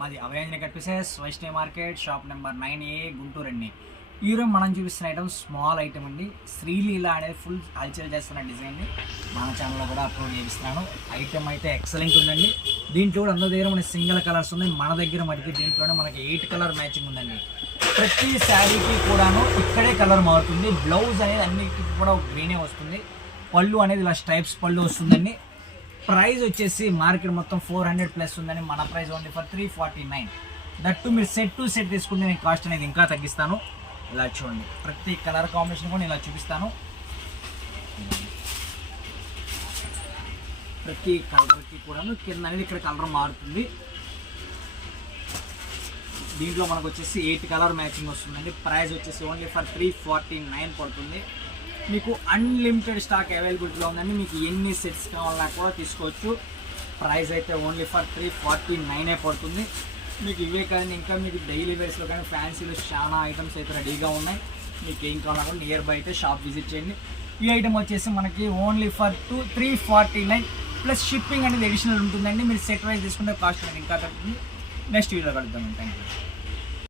మాది Abhayanjali cut pieces Vaishnavi market shop number 9A Guntur అండి. ఈరోజు మనం చూపిస్తున్న ఐటమ్ స్మాల్ ఐటమ్ అండి. శ్రీలీల అనేది ఫుల్ హల్చల్ చేస్తున్న డిజైన్ని మన ఛానల్లో కూడా అప్లోడ్ చేపిస్తున్నాను. ఐటమ్ అయితే ఎక్సలెంట్ ఉందండి. దీంట్లో కూడా అందరి దగ్గర మనకి సింగిల్ కలర్స్ ఉన్నాయి. మన దగ్గర మటుకి దీంట్లోనే మనకి 8 కలర్ మ్యాచింగ్ ఉందండి. ప్రతి శారీకి కూడాను ఇక్కడే కలర్ మారుతుంది. బ్లౌజ్ అనేది అన్నిటికీ కూడా గ్రీనే వస్తుంది. పళ్ళు అనేది ఇలా స్ట్రైప్స్ పళ్ళు వస్తుందండి. ప్రైస్ వచ్చేసి మార్కెట్ మొత్తం 400 ప్లస్ ఉందని మన ప్రైస్ ఓన్లీ ఫర్ 349. దట్టు మీరు సెట్ టు సెట్ తీసుకుంటే నేను కాస్ట్ అనేది ఇంకా తగ్గిస్తాను. ఇలా చూడండి, ప్రతి కలర్ కాంబినేషన్ కూడా ఇలా చూపిస్తాను. ప్రతి కలర్కి కూడా కింద అనేది ఇక్కడ కలర్ మారుతుంది. దీంట్లో మనకు వచ్చేసి 8 కలర్ మ్యాచింగ్ వస్తుందండి. ప్రైస్ వచ్చేసి ఓన్లీ ఫర్ 349 పడుతుంది. మీకు అన్లిమిటెడ్ స్టాక్ అవైలబిలిటీలో ఉందండి. మీకు ఎన్ని సెట్స్ కావాలన్నా కూడా తీసుకోవచ్చు. ప్రైస్ అయితే ఓన్లీ ఫర్ 349 పడుతుంది. మీకు ఇవే కానీ ఇంకా మీకు డైలీ వేర్స్లో కానీ ఫ్యాన్సీలో చాలా ఐటమ్స్ అయితే రెడీగా ఉన్నాయి. మీకు ఏం కావాలన్నా కూడా నియర్ బై అయితే షాప్ విజిట్ చేయండి. ఈ ఐటమ్ వచ్చేసి మనకి ఓన్లీ ఫర్ 349 ప్లస్ షిప్పింగ్ అనేది అడిషనల్ ఉంటుందండి. మీరు సెట్ వైజ్ తీసుకుంటే కాస్ట్ అనేది ఇంకా తగ్గుతుంది. నెక్స్ట్ వీడియో కలుద్దాం. Thank you.